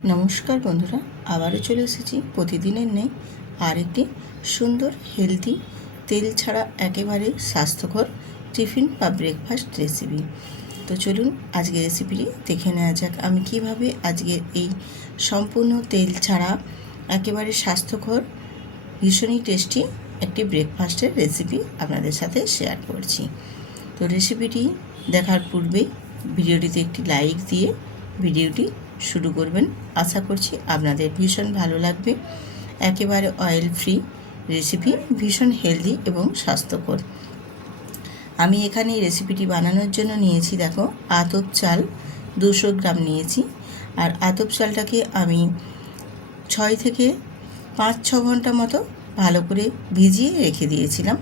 নমস্কার বন্ধুরা, আবারও চলে এসেছি প্রতিদিনের নেই আরেকটি সুন্দর হেলদি তেল ছাড়া একেবারে স্বাস্থ্যকর টিফিন বা ব্রেকফাস্ট রেসিপি। তো চলুন আজকে রেসিপিটি দেখে নেওয়া যাক। আমি কিভাবে আজকে এই সম্পূর্ণ তেল ছাড়া একেবারে স্বাস্থ্যকর ভীষণই টেস্টি একটি ব্রেকফাস্টের রেসিপি আপনাদের সাথে শেয়ার করছি। তো রেসিপিটি দেখার পূর্বেই ভিডিওটিতে একটি লাইক দিয়ে ভিডিওটি শুরু করবেন। আশা করছি আপনাদের ভীষণ ভালো লাগবে। একেবারে অয়েল ফ্রি রেসিপি, ভীষণ হেলদি এবং স্বাস্থ্যকর। আমি এখানে এই রেসিপিটি বানানোর জন্য নিয়েছি, দেখো, আতপ চাল 200 গ্রাম নিয়েছি। আর আতপ চালটাকে আমি 6 থেকে 5-6 ঘন্টা মতো ভালো করে ভিজিয়ে রেখে দিয়েছিলাম।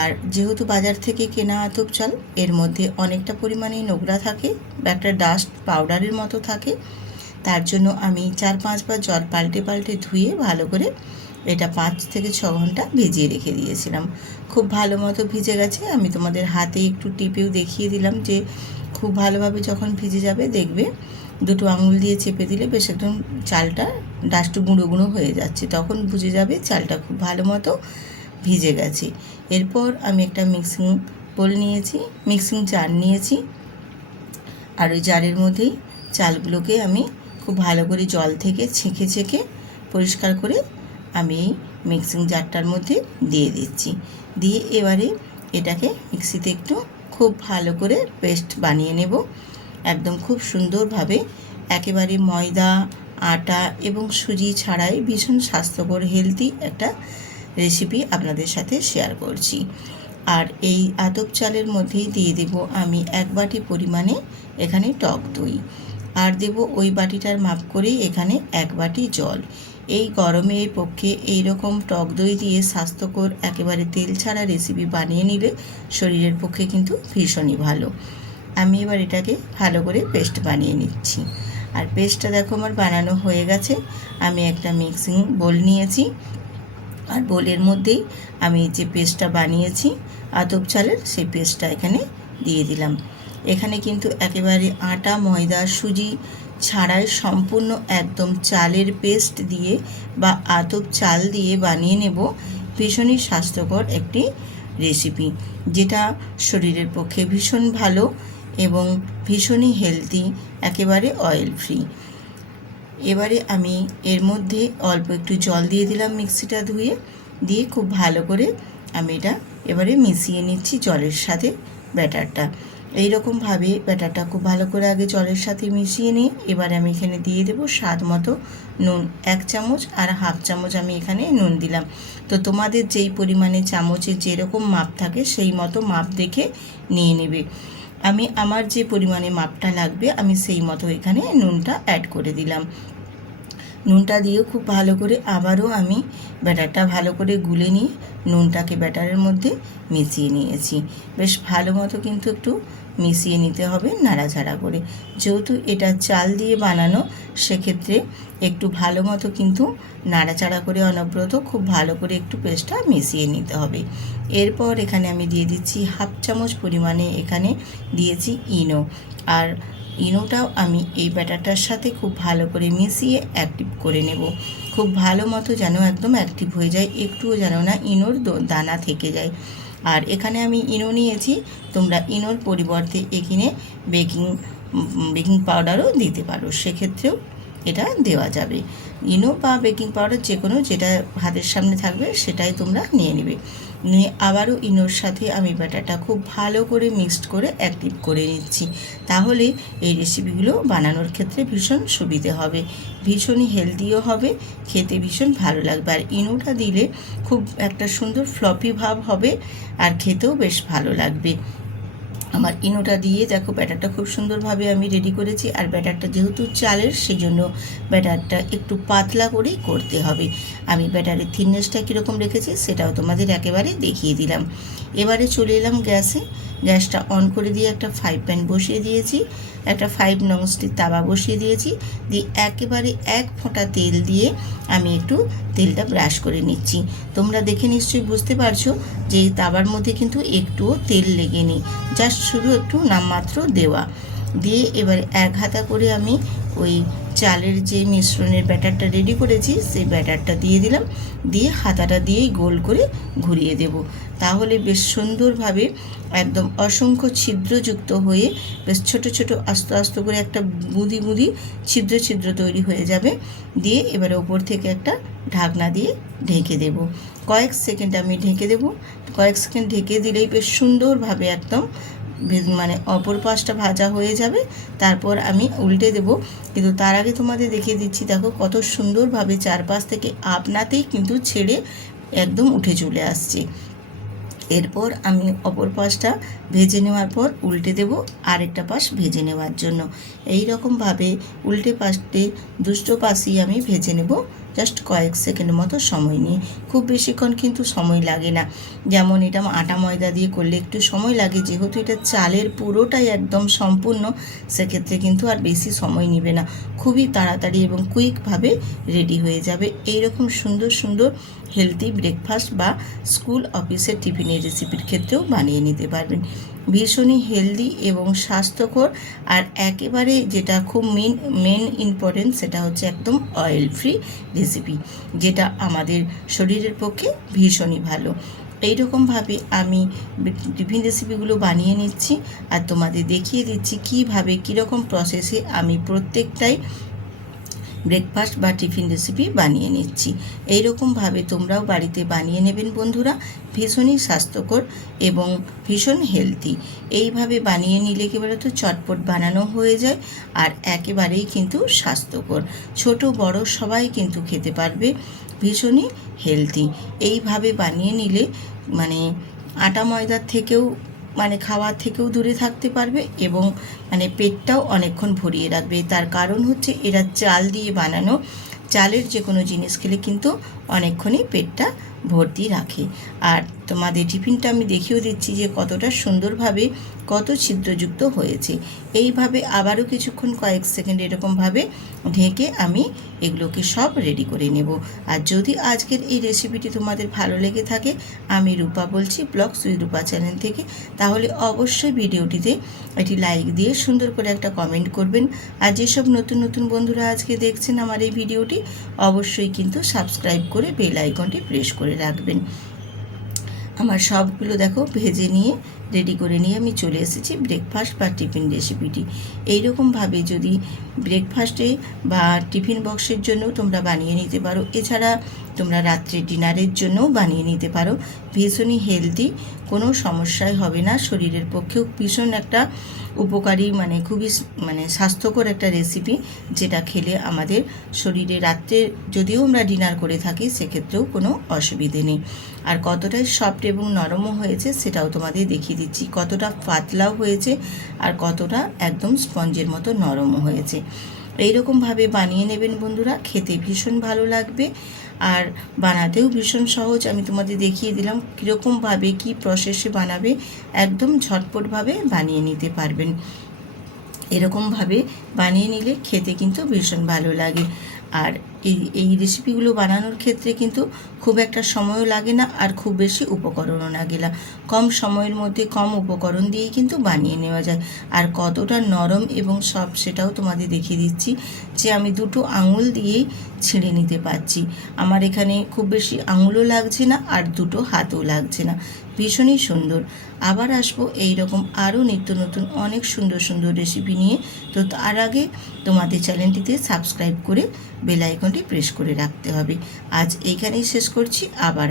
আর যেহেতু বাজার থেকে কেনা আতপ চাল, এর মধ্যে অনেকটা পরিমাণে নোংরা থাকে বা একটা ডাস্ট পাউডারের মতো থাকে, তার জন্য আমি 4-5 বার জল পাল্টে পাল্টে ধুয়ে ভালো করে এটা 5 থেকে 6 ঘন্টা ভিজিয়ে রেখে দিয়েছিলাম। খুব ভালো মতো ভিজে গেছে। আমি তোমাদের হাতে একটু টিপেও দেখিয়ে দিলাম যে খুব ভালোভাবে যখন ভিজে যাবে দেখবে দুটো আঙুল দিয়ে চেপে দিলে বেশ একদম চালটা ডাস্ট গুঁড়ো গুঁড়ো হয়ে যাচ্ছে, তখন বুঝে যাবে চালটা খুব ভালো মতো ভিজে গেছে। এরপর আমি একটা মিক্সিং বোল নিয়েছি, মিক্সিং জার নিয়েছি। আর ওই জারের মধ্যেই চালগুলোকে আমি খুব ভালো করে জল থেকে ছেঁকে ছেঁকে পরিষ্কার করে আমি এই মিক্সিং জারটার মধ্যে দিয়ে দিচ্ছি। দিয়ে এবারে এটাকে মিক্সিতে একটু খুব ভালো করে পেস্ট বানিয়ে নেব, একদম খুব সুন্দরভাবে। একেবারে ময়দা, আটা এবং সুজি ছাড়াই ভীষণ স্বাস্থ্যকর হেলদি একটা রেসিপি আপনাদের সাথে শেয়ার করছি। আর এই আতপ চালের মধ্যেই দিয়ে দেব আমি 1 বাটি পরিমাণে এখানে টক দই, আর দেব ওই বাটিটার মাপ করে এখানে 1 বাটি জল। এই গরমের পক্ষে এই রকম টক দই দিয়ে স্বাস্থ্যকর একেবারে তেল ছাড়া রেসিপি বানিয়ে নিলে শরীরের পক্ষে কিন্তু ভীষণই ভালো। আমি এবার এটাকে ভালো করে পেস্ট বানিয়ে নিচ্ছি। আর পেস্টটা দেখো আমার বানানো হয়ে গেছে। আমি একটা মিক্সিং বোল নিয়েছি, আর বোলের মধ্যেই আমি যে পেস্টটা বানিয়েছি আতপ চালের, সেই পেস্টটা এখানে দিয়ে দিলাম। এখানে কিন্তু একেবারে আটা, ময়দা, সুজি ছাড়াই সম্পূর্ণ একদম চালের পেস্ট দিয়ে বা আতপ চাল দিয়ে বানিয়ে নেব ভীষণই স্বাস্থ্যকর একটি রেসিপি, যেটা শরীরের পক্ষে ভীষণ ভালো এবং ভীষণই হেলদি, একেবারে অয়েল ফ্রি। এবারে আমি এর মধ্যে অল্প একটু জল দিয়ে দিলাম মিক্সিটা ধুয়ে, দিয়ে খুব ভালো করে আমি এটা এবারে মিশিয়ে নিচ্ছি জলের সাথে ব্যাটারটা। এই রকমভাবে ব্যাটারটা খুব ভালো করে আগে জলের সাথে মিশিয়ে নিয়ে এবারে আমি এখানে দিয়ে দেবো স্বাদ মতো নুন। 1 চামচ আর 1/2 চামচ আমি এখানে নুন দিলাম। তো তোমাদের যেই পরিমাণে চামচের যেরকম মাপ থাকে সেই মতো মাপ দেখে নিয়ে নেবে। আমি আমার যে পরিমাণে মাপটা লাগবে আমি সেই মতো এখানে নুনটা অ্যাড করে দিলাম। নুনটা দিয়েও খুব ভালো করে আবারও আমি ব্যাটারটা ভালো করে গুলে নিয়ে নুনটাকে ব্যাটারের মধ্যে মিশিয়ে নিয়েছি। বেশ ভালো মতো কিন্তু একটু মিশিয়ে নিতে হবে নাড়াচাড়া করে। যেহেতু এটা চাল দিয়ে বানানো, সেক্ষেত্রে একটু ভালো মতো কিন্তু নাড়াচাড়া করে অনবরত খুব ভালো করে একটু পেস্টটা মিশিয়ে নিতে হবে। এরপর এখানে আমি দিয়ে দিচ্ছি 1/2 চামচ পরিমাণে এখানে দিয়েছি ইনো। আর ইনোটাও আমি এই ব্যাটারটার সাথে খুব ভালো করে মিশিয়ে অ্যাক্টিভ করে নেব। খুব ভালো মতো যেন একদম অ্যাক্টিভ হয়ে যায়, একটুও যেন না ইনোর দানা থেকে যায়। আর এখানে আমি ইনো নিয়েছি, তোমরা ইনোর পরিবর্তে এখানে বেকিং পাউডারও দিতে পারো, সেক্ষেত্রেও এটা দেওয়া যাবে। ইনো বা বেকিং পাউডার যে কোনো, যেটা হাতের সামনে থাকবে সেটাই তোমরা নিয়ে নেবে। নিয়ে আবারও ইনোর সাথে আমি ব্যাটারটা খুব ভালো করে মিক্সড করে অ্যাক্টিভ করে নিচ্ছি। তাহলে এই রেসিপিগুলো বানানোর ক্ষেত্রে ভীষণ সুবিধে হবে, ভীষণই হেলদিও হবে, খেতে ভীষণ ভালো লাগবে। আর ইনোটা দিলে খুব একটা সুন্দর ফ্লপি ভাব হবে, আর খেতেও বেশ ভালো লাগবে। আমার ইনোটা দিয়ে দেখো ব্যাটারটা খুব সুন্দরভাবে আমি রেডি করেছি। আর ব্যাটারটা যেহেতু চালের, সেই জন্য ব্যাটারটা একটু পাতলা করেই করতে হবে। আমি ব্যাটারের থিকনেসটা কীরকম রেখেছি সেটাও তোমাদের একেবারে দেখিয়ে দিলাম। এবারে চলে এলাম গ্যাসে। গ্যাসটা অন করে দিয়ে একটা ফ্রাই প্যান বসিয়ে দিয়েছি, একটা 5 ননস্টিক তাওয়া বসিয়ে দিয়েছি। দিয়ে একেবারে 1 ফোঁটা তেল দিয়ে আমি একটু তেলটা ব্রাশ করে নিচ্ছি। তোমরা দেখে নিশ্চয়ই বুঝতে পারছো যে তাওয়ার মধ্যে কিন্তু একটুও তেল লেগে নেই, জাস্ট শুধু একটু নামমাত্র দেওয়া। দিয়ে এবারে 1 হাতা করে আমি ওই চালের যে মিশ্রণের ব্যাটারটা রেডি করেছি সেই ব্যাটারটা দিয়ে দিলাম, দিয়ে হাতাটা দিয়েই গোল করে ঘুরিয়ে দেব। তাহলে বেশ সুন্দরভাবে একদম অসংখ্য ছিদ্রযুক্ত হয়ে বেশ ছোট ছোট আস্তে আস্তে করে একটা বুঁদি বুঁদি ছিদ্র ছিদ্র তৈরি হয়ে যাবে। দিয়ে এবারে ওপর থেকে একটা ঢাকনা দিয়ে ঢেকে দেব। কয়েক সেকেন্ড আমি ঢেকে দেব। কয়েক সেকেন্ড ঢেকে দিলেই বেশ সুন্দরভাবে একদম মানে অপর পাশটা ভাজা হয়ে যাবে। তারপর আমি উল্টে দেব, কিন্তু তার আগে তোমাদের দেখিয়ে দিচ্ছি, দেখো কত সুন্দরভাবে চারপাশ থেকে আপনাতেই কিন্তু ছেড়ে একদম উঠে চলে আসছে। এরপর আমি অপর পাশটা ভেজে নেওয়ার পর উল্টে দেব আরেকটা পাশ ভেজে নেওয়ার জন্য। এই রকমভাবে উল্টে পাশে দুটো পাশই আমি ভেজে নেব, জাস্ট কয়েক সেকেন্ড মতো সময় নিয়ে। খুব বেশিক্ষণ কিন্তু সময় লাগে না। যেমন এটা আটা ময়দা দিয়ে করলে একটু সময় লাগে, যেহেতু এটা চালের পুরোটাই একদম সম্পূর্ণ, সেক্ষেত্রে কিন্তু আর বেশি সময় নেবে না। খুবই তাড়াতাড়ি এবং কুইকভাবে রেডি হয়ে যাবে। এই রকম সুন্দর সুন্দর হেলদি ব্রেকফাস্ট বা স্কুল অফিসের টিফিনের রেসিপির ক্ষেত্রেও বানিয়ে নিতে পারবেন। ভীষণই হেলদি এবং স্বাস্থ্যকর, আর একেবারে যেটা খুব মেন ইম্পর্টেন্ট সেটা হচ্ছে একদম অয়েল ফ্রি রেসিপি, যেটা আমাদের শরীরের পক্ষে ভীষণই ভালো। এইরকমভাবে আমি টিফিন রেসিপিগুলো বানিয়ে নিচ্ছি আর তোমাদের দেখিয়ে দিচ্ছি কীভাবে কীরকম প্রসেসে আমি প্রত্যেকটাই ব্রেকফাস্ট বা টিফিন রেসিপি বানিয়ে নিচ্ছি। এইরকমভাবে তোমরাও বাড়িতে বানিয়ে নেবেন বন্ধুরা। ভীষণই স্বাস্থ্যকর এবং ভীষণ হেলদি। এইভাবে বানিয়ে নিলে কি বলতো, চটপট বানানো হয়ে যায় আর একেবারেই কিন্তু স্বাস্থ্যকর। ছোট বড় সবাই কিন্তু খেতে পারবে, ভীষণই হেলদি। এইভাবে বানিয়ে নিলে মানে আটা ময়দার থেকেও খাওয়ার থেকেও দূরে থাকতে পারবে এবং পেটটাও অনেকক্ষণ ভরিয়ে রাখবে। তার কারণ হচ্ছে এরা চাল দিয়ে বানানো, চালের যে কোনো জিনিস খেলে কিন্তু অনেকক্ষণই পেটটা ভর্তি রাখে। আর তোমাদের টিফিনটা আমি দেখিয়েও দিচ্ছি যে কতটা সুন্দরভাবে কত ছিদ্রযুক্ত হয়েছে। এইভাবে আবারও কিছুক্ষণ কয়েক সেকেন্ড এরকমভাবে ঢেকে আমি এগুলোকে সব রেডি করে নেব। আর যদি আজকের এই রেসিপিটি তোমাদের ভালো লেগে থাকে, আমি রূপা বলছি ব্লগস উইথ রূপা চ্যানেল থেকে, তাহলে অবশ্যই ভিডিওটিতে একটি লাইক দিয়ে সুন্দর করে একটা কমেন্ট করবেন। আর যেসব নতুন নতুন বন্ধুরা আজকে দেখছেন আমার এই ভিডিওটি, অবশ্যই কিন্তু সাবস্ক্রাইব করে বেল আইকনটি প্রেস করে রাখবেন। আমার সবগুলো দেখো ভেজে নিয়ে রেডি করে নিয়ে আমি চলে এসেছি ব্রেকফাস্ট বা টিফিন রেসিপিটি। এইরকমভাবে যদি ব্রেকফাস্টে বা টিফিন বক্সের জন্যও তোমরা বানিয়ে নিতে পারো, এছাড়া তোমরা রাত্রে ডিনারের জন্যও বানিয়ে নিতে পারো। ভীষণই হেলদি, কোনো সমস্যাই হবে না, শরীরের পক্ষেও ভীষণ একটা উপকারী খুবই স্বাস্থ্যকর একটা রেসিপি, যেটা খেলে আমাদের শরীরে রাত্রে যদিও আমরা ডিনার করে থাকি সেক্ষেত্রেও কোনো অসুবিধে নেই। আর কতটাই সফট এবং নরমও হয়েছে সেটাও তোমাদের দেখিয়ে দিচ্ছি, কতটা পাতলাও হয়েছে আর কতটা একদম স্পঞ্জের মতো নরমও হয়েছে। এইরকমভাবে বানিয়ে নেবেন বন্ধুরা, খেতে ভীষণ ভালো লাগবে আর বানাতেও ভীষণ সহজ। আমি তোমাদের দেখিয়ে দিলাম কীরকমভাবে কী প্রসেসে বানাবে, একদম ঝটপটভাবে বানিয়ে নিতে পারবেন। এরকমভাবে বানিয়ে নিলে খেতে কিন্তু ভীষণ ভালো লাগে। আর এই রেসিপিগুলো বানানোর ক্ষেত্রে কিন্তু খুব একটা সময়ও লাগে না আর খুব বেশি উপকরণও লাগে না। কম সময়ের মধ্যে কম উপকরণ দিয়েই কিন্তু বানিয়ে নেওয়া যায়। আর কতটা নরম এবং সফট সেটাও তোমাদের দেখিয়ে দিচ্ছি, যে আমি দুটো আঙুল দিয়েই ছিঁড়ে নিতে পারছি। আমার এখানে খুব বেশি আঙুলও লাগছে না আর দুটো হাতও লাগছে না, ভীষণই সুন্দর। আবার আসবো এই রকম আরও নিত্য নতুন অনেক সুন্দর সুন্দর রেসিপি নিয়ে। তো তার আগে তোমাদের চ্যানেলটিতে সাবস্ক্রাইব করে বেল আইকনটি প্রেস করে রাখতে হবে। আজ এইখানেই শেষ করছি, আবার